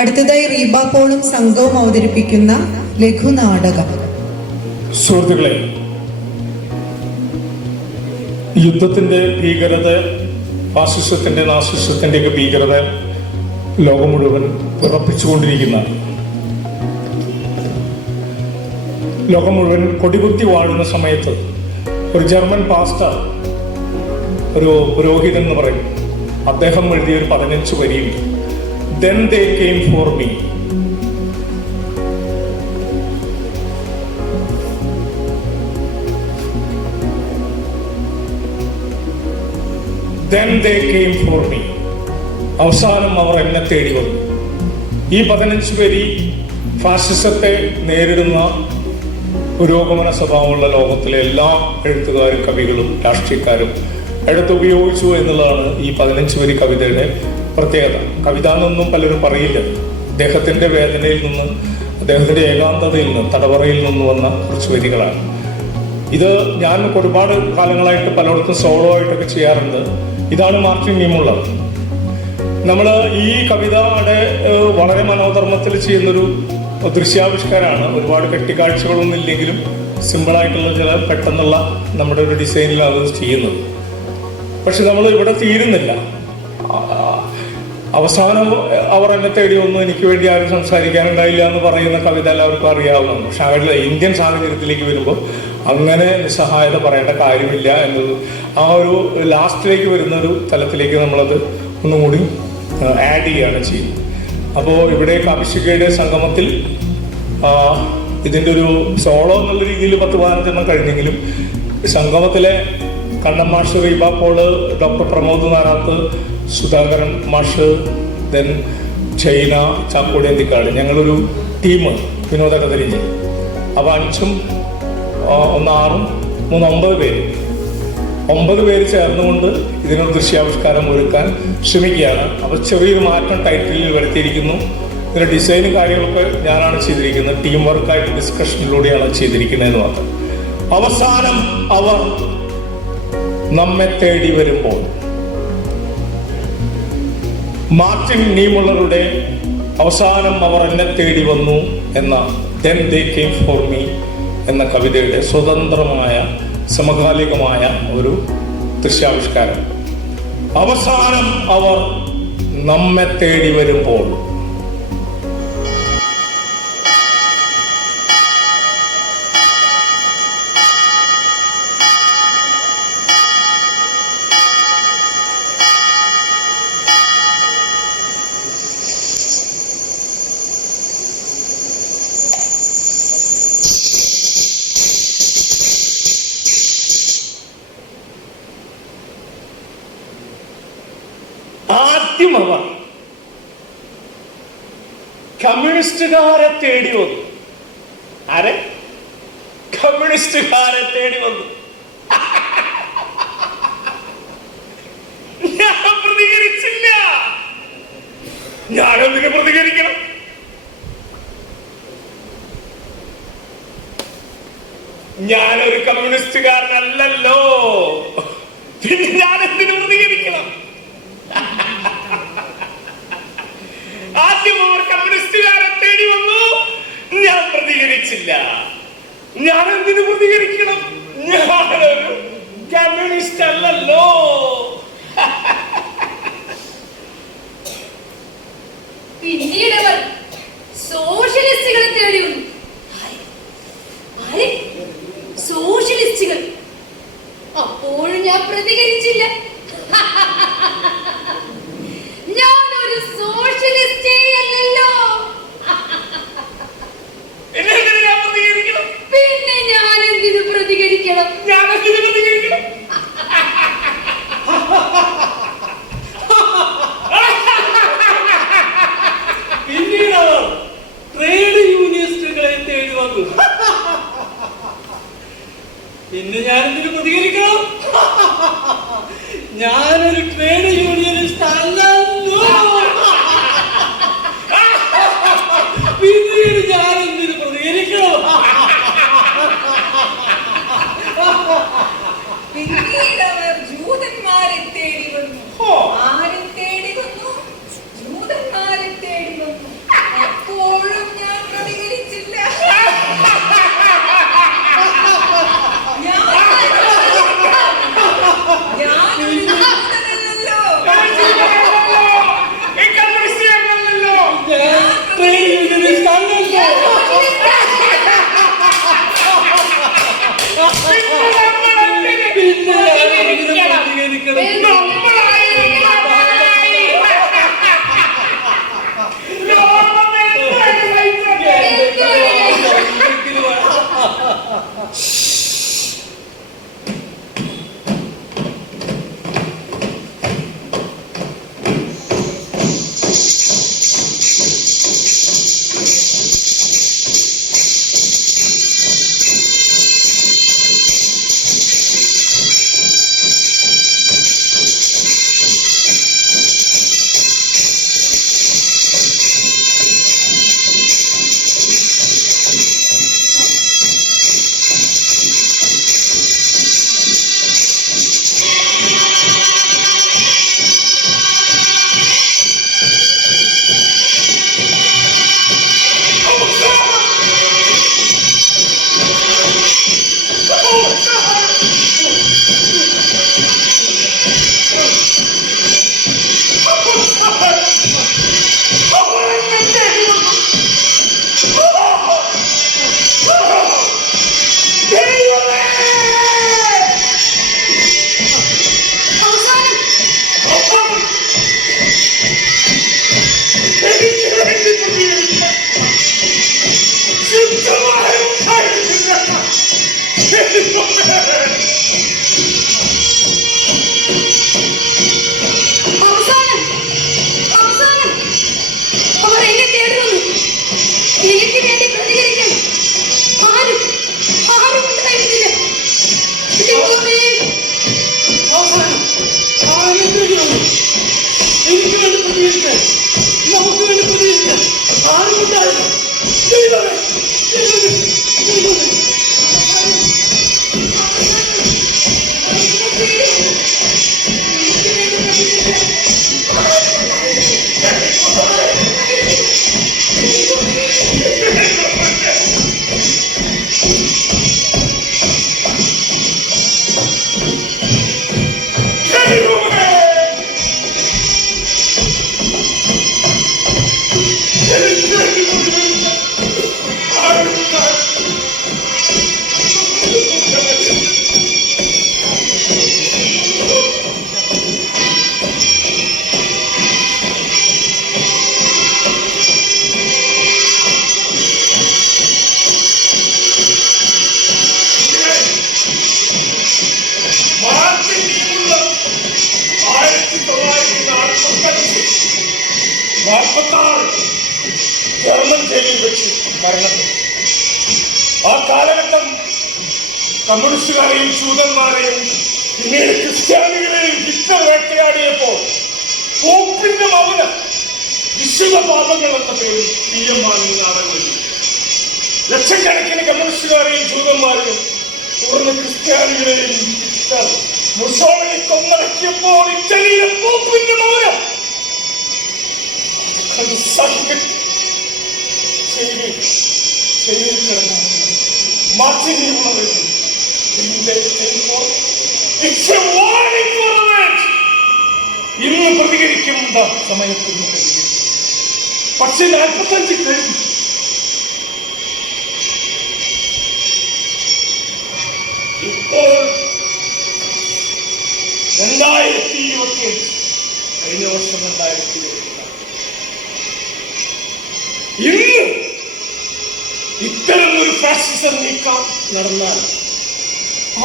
അടുത്തതായി റീബ പോളും സംഘവും അവതരിപ്പിക്കുന്ന ലഘുനാടകം. സുഹൃത്തുക്കളെ, യുദ്ധത്തിന്റെ ഭീകരത, ഫാസിസത്തിന്റെ നാസിസത്തിന്റെ ഒക്കെ ഭീകരത ലോകം മുഴുവൻ വിറപ്പിച്ചുകൊണ്ടിരിക്കുന്ന, ലോകം മുഴുവൻ കൊടികുത്തി വാഴുന്ന സമയത്ത് ഒരു ജർമ്മൻ പാസ്റ്റർ, ഒരു പുരോഹിതൻ എന്ന് പറയും, അദ്ദേഹം എഴുതിയ ഒരു 15 വരിയുണ്ട്. Then they came for me. Then they came for me. അവസാനം അവർ എന്നെ തേടി വന്നു. ഈ 15 വരി ഫാസിസത്തെ നേരിടുന്ന പുരോഗമന സ്വഭാവമുള്ള ലോകത്തിലെ എല്ലാ എഴുത്തുകാരും കവികളും രാഷ്ട്രീയക്കാരും എടുത്തുപയോഗിച്ചു എന്നുള്ളതാണ് ഈ 15 വരി കവിതയുടെ പ്രത്യേകത. കവിത എന്നൊന്നും പലരും പറയില്ല. അദ്ദേഹത്തിന്റെ വേദനയിൽ നിന്ന്, അദ്ദേഹത്തിന്റെ ഏകാന്തതയിൽ നിന്ന്, തടവറയിൽ നിന്ന് വന്ന കുറച്ച് വരികളാണ് ഇത്. ഞാൻ ഒരുപാട് കാലങ്ങളായിട്ട് പലയിടത്തും സോളോ ആയിട്ടൊക്കെ ചെയ്യാറുണ്ട്. ഇതാണ് മാർട്ടിൻ നീമുള്ളർ. നമ്മൾ ഈ കവിതയുടെ വളരെ മനോധർമ്മത്തിൽ ചെയ്യുന്നൊരു ദൃശ്യാവിഷ്കാരമാണ്. ഒരുപാട് കെട്ടിക്കാഴ്ചകളൊന്നും ഇല്ലെങ്കിലും സിമ്പിളായിട്ടുള്ള ചില പെട്ടെന്നുള്ള നമ്മുടെ ഒരു ഡിസൈനിലാണ് അത് ചെയ്യുന്നത്. പക്ഷെ നമ്മൾ ഇവിടെ തീരുന്നില്ല. അവസാനം അവർ എന്നെ തേടി ഒന്നും എനിക്ക് വേണ്ടി ആരും സംസാരിക്കാനുണ്ടായില്ല എന്ന് പറയുന്ന കവിത എല്ലാവർക്കും അറിയാവുന്നതാണ്. പക്ഷെ അവരുടെ ഇന്ത്യൻ സാഹചര്യത്തിലേക്ക് വരുമ്പോൾ അങ്ങനെ നിസ്സഹായത പറയേണ്ട കാര്യമില്ല എന്നത് ആ ഒരു ലാസ്റ്റിലേക്ക് വരുന്ന ഒരു തലത്തിലേക്ക് നമ്മളത് ഒന്നും കൂടി ആഡ് ചെയ്യുകയാണ് ചെയ്യുന്നത്. അപ്പോൾ ഇവിടെ കാപിശികയുടെ സംഗമത്തിൽ ഇതിൻ്റെ ഒരു സോളോ എന്നുള്ള രീതിയിൽ 10-15 കഴിഞ്ഞെങ്കിലും സംഗമത്തിലെ കണ്ണൻ മാഷ്, റീബ പോള്, ഡോക്ടർ പ്രമോദ് നാരാത്ത്, സുധാകരൻ മാഷ്, ദെൻ ചൈന, ചാക്കോടിയന്തിക്കാട്, ഞങ്ങളൊരു ടീം വിനോദൊക്കെ തിരിഞ്ഞ്. അപ്പോൾ 5ഉം 1 6ഉം 3 9 പേര് 9 പേര് ചേർന്നുകൊണ്ട് ഇതിനൊരു ദൃശ്യാവിഷ്കാരം ഒരുക്കാൻ ശ്രമിക്കുകയാണ്. അപ്പോൾ ചെറിയൊരു മാറ്റം ടൈറ്റിലിൽ വരുത്തിയിരിക്കുന്നു. ഇതിൻ്റെ ഡിസൈനും കാര്യങ്ങളൊക്കെ ഞാനാണ് ചെയ്തിരിക്കുന്നത്. ടീം വർക്കായിട്ട് ഡിസ്കഷനിലൂടെയാണ് ചെയ്തിരിക്കുന്നതെന്ന് മാത്രം. അവസാനം അവർ നമ്മെ തേടി വരുമ്പോൾ, മാർട്ടിൻ നീമുള്ളറുടെ അവസാനം അവർ എന്നെ തേടി വന്നു എന്ന Then they came for me എന്ന കവിതയുടെ സ്വതന്ത്രമായ സമകാലികമായ ഒരു ദൃശ്യാവിഷ്കാരം. അവസാനം അവർ നമ്മെ തേടി വരുമ്പോൾ. ആദ്യം അവർ കമ്മ്യൂണിസ്റ്റുകാരെ തേടി വന്നു. ആരെ? കമ്മ്യൂണിസ്റ്റുകാരെ തേടി വന്നു. ഞാൻ പ്രതികരിച്ചില്ല. ഞാനെന്തിനു പ്രതികരിക്കണം? ഞാനൊരു കമ്മ്യൂണിസ്റ്റുകാരനല്ലല്ലോ. പിന്നെ ഞാനെന്തിനു പ്രതികരിക്കണം? ആദ്യം അവർ കമ്മ്യൂണിസ്റ്റുകാരെ തേടി വന്നു. ഞാൻ പ്രതികരിച്ചില്ല. ഞാൻ എന്തിനു പ്രതികരിക്കണം? ഞാനൊരു കമ്മ്യൂണിസ്റ്റ് അല്ലല്ലോ. പിന്നീട് അവർ സോഷ്യലിസ്റ്റുകളെ തേടി വന്നു. സോഷ്യലിസ്റ്റുകൾ. അപ്പോഴും ഞാൻ പ്രതികരിച്ചില്ല. ഞാനൊരു സോഷ്യലിസ്റ്റേ അല്ലല്ലോ. പിന്നെ ഞാൻ എന്തിനു പ്രതികരിക്കണം? പിന്നീട് അവർ ട്രേഡ് യൂണിയനിസ്റ്റുകളെ തേടി വന്നു. പിന്നെ ഞാനെന്തിനു പ്രതികരിക്കണം? ഞാനൊരു ട്രേഡ് യൂണിയനിസ്റ്റ് അല്ലല്ലോ. പിന്നീട് ഞാനെന്തിനു പ്രതികരിക്കണം? പിന്നീട് അവർ ജൂതന്മാരെ തേടി വന്നു. ആരെ തേടി വന്നു? ജൂതന്മാരെ തേടി വന്നു. ജർമ്മൻ ജയിലിൽ വെച്ച് മരണപ്പെട്ടു. ആ കാലഘട്ടം കമ്മ്യൂണിസ്റ്റുകാരെയും ജൂതന്മാരെയും പിന്നീട് ക്രിസ്ത്യാനികളെയും ഹിറ്റ്ലർ വേട്ടയാടിയപ്പോൾ പോപ്പിന്റെ മൗനം വിശുദ്ധ പാപങ്ങൾ എന്ന പേരിൽ തീയമാനം നാടകം. ലക്ഷക്കണക്കിന് കമ്മ്യൂണിസ്റ്റുകാരെയും ജൂതന്മാരെയും തുടർന്ന് ക്രിസ്ത്യാനികളെയും ഹിറ്റ്ലർ മുസോളിനി കൊന്നടക്കിയപ്പോൾ ഇറ്റലിയിലെ പോപ്പിന്റെ മൗനം ഇന്ന് പ്രതികരിക്കേണ്ട സമയത്ത് പക്ഷെ 45 കഴിഞ്ഞു. ഇപ്പോൾ 2025 കഴിഞ്ഞ വർഷം 2024 ഇന്ന് ഇത്തരം ഒരു ഫാസിസം നീക്കം നടന്നാൽ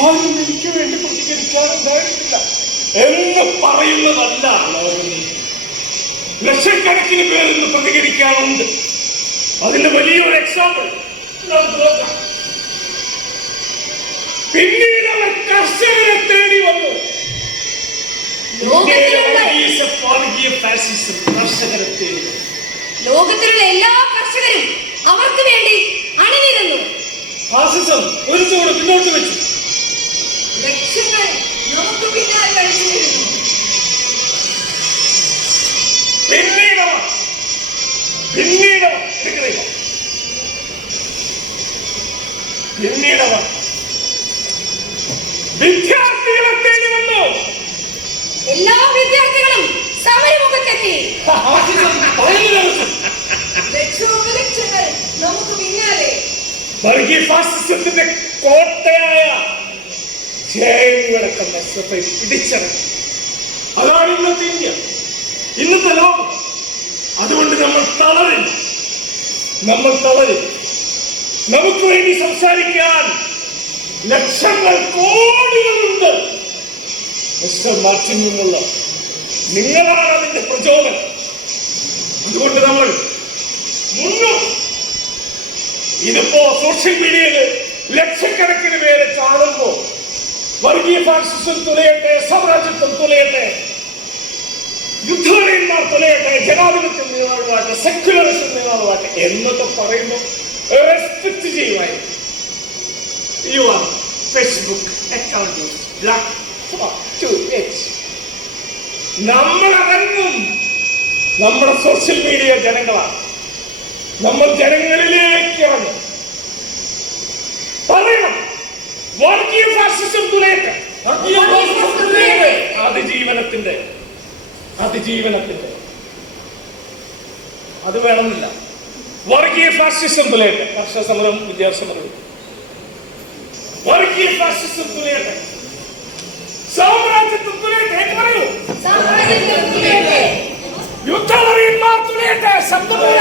ആരും എനിക്ക് വേണ്ടി പ്രതികരിക്കാനുണ്ടായിട്ടില്ല എന്ന് പറയുന്നതല്ല ലോകം. ലക്ഷക്കണക്കിന് പേർ ഇന്ന് പ്രതികരിക്കാനുണ്ട്. അതിന്റെ വലിയൊരു എക്സാമ്പിൾ നമുക്ക് നോക്കാം. പിന്നീട് അവർ കർഷകരെ തേടി വന്നു. കർഷകരെ തേടി വന്നു. ലോകത്തിലുള്ള എല്ലാ കർഷകരും അവർക്ക് വേണ്ടി അണിനിരന്നു. ഫാസിസം ഒരു ചൂട് പിന്നോട്ട് വെച്ചു. ലക്ഷങ്ങൾ നമുക്ക് പിന്നാലെ അണിനിരന്നു. പിന്നീടവർ വിദ്യാർത്ഥികളെ തേടി വന്നു. എല്ലാ വിദ്യാർത്ഥികളും സമരമുഖത്തെത്തി. ലക്ഷങ്ങൾ നമുക്ക് പിന്നാലെ. വർഗീയ ഫാസിസത്തിന്റെ കോട്ടയായ ജയങ്ങളടക്കം നഷ്ടത്തെ പിടിച്ചടക്കി. അതാണ് ഇന്നത്തെ ഇന്ത്യ, ഇന്നത്തെ ലോകം. അതുകൊണ്ട് നമ്മൾ തളരില്ല. നമുക്ക് വേണ്ടി സംസാരിക്കാൻ ലക്ഷങ്ങൾ കോടികളുണ്ട്. മിസ്റ്റർ മാർട്ടിൻ നിന്നുള്ള നിങ്ങളാണ് അതിന്റെ പ്രചോദനം. അതുകൊണ്ട് നമ്മൾ മുന്നോട്ട്. ഇതിപ്പോ സോഷ്യൽ മീഡിയയിൽ ലക്ഷക്കണക്കിന് പേരെ കാണുമ്പോ വർഗീയ ഫാസിസം തുലയട്ടെ, സാമ്രാജ്യത്വം തുലയട്ടെ, യുദ്ധവീരന്മാർ തുലയട്ടെ, ജനാധിപത്യം നിലപാടുവാട്ടെ, സെക്യുലറിസം നിലപാടുവാട്ടെ എന്നൊക്കെ പറയുമ്പോൾ റെസ്പെക്ട് ചെയ്യുവായി യുവർ ഫേസ്ബുക്ക് അക്കൗണ്ട് നമ്മളടങ്ങും. നമ്മുടെ സോഷ്യൽ മീഡിയ ജനങ്ങളാണ്. നമ്മൾ ജനങ്ങളിലേക്ക് ഇറങ്ങും. പറയണം, വർഗീയ ഫാസിസം തുലയട്ടെ. അതിജീവനത്തിന്റെ അത് വേണമെന്നില്ല. വർഗീയ ഫാസിസം തുലയട്ടെ. കർഷക സമരം, വിദ്യാർത്ഥി സമരം. വർഗീയ ഫാസിസം തുലയട്ടെ. സാമ്രാജ്യത്വം തുലയട്ടെ. പറയൂ, യുദ്ധവീരന്മാർ തുലയട്ടെ. ശബ്ദമില്ല.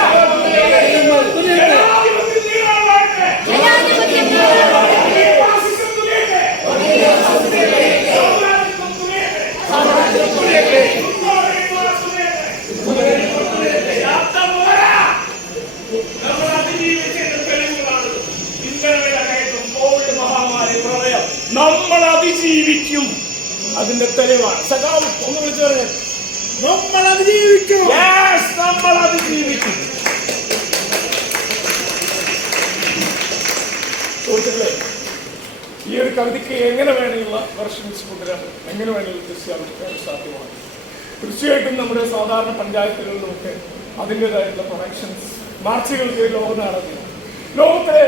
നമ്മൾ അതിജീവിക്കും. അതിന്റെ തെളിവാണ്. സഖാവ് ഒന്ന് വിളിച്ചു പറഞ്ഞു, നമ്മൾ അതിജീവിക്കും. നമ്മൾ അതിജീവിക്കും. സുഹൃത്തുക്കളെ, ഈ ഒരു കവിതയ്ക്ക് എങ്ങനെ വേണമെങ്കിൽ വെർഷൻസ് കൊണ്ടുവരാൻ, എങ്ങനെ വേണമെങ്കിൽ ദൃശ്യാവിഷ്കാരം സാധ്യമാണ്. തീർച്ചയായിട്ടും നമ്മുടെ സാധാരണ പഞ്ചായത്തുകളിലുമൊക്കെ അതിൻ്റെതായിട്ടുള്ള പ്രൊഡക്ഷൻസ്, മാർച്ചുകൾക്ക് ലോകം നടത്തി. ലോകത്തെ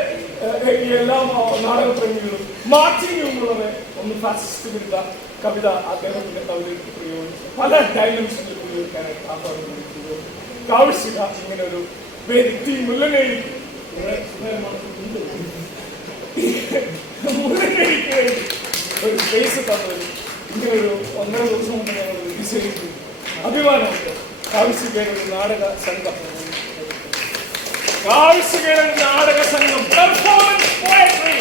എല്ലാ നാടകപ്രേമികളും മാർച്ചിങ് എന്നുള്ളത് ഒന്ന് ഫാസിസ്റ്റ് വിരുദ്ധ കവിത അദ്ദേഹത്തിന്റെ കവിതയ്ക്ക് പ്രയോഗിച്ചു. പല ഡയമെൻഷനിൽ ഉപയോഗിക്കാനായിട്ട് ആഹ്വാനം ആവശ്യമില്ല. ഇങ്ങനെ ഒരു വ്യക്തി മുല്ലനേരിക്ക് ഒരു സ്പേസ് തന്നത് ഇങ്ങനെ ഒരു 1.5 ദിവസം മുമ്പ് ഞങ്ങൾ വിശേഷിച്ചു. അഭിമാനമുണ്ട്. കാവശ്യകയുടെ നാടക സംഘം പെർഫോമൻസ് പോയട്രി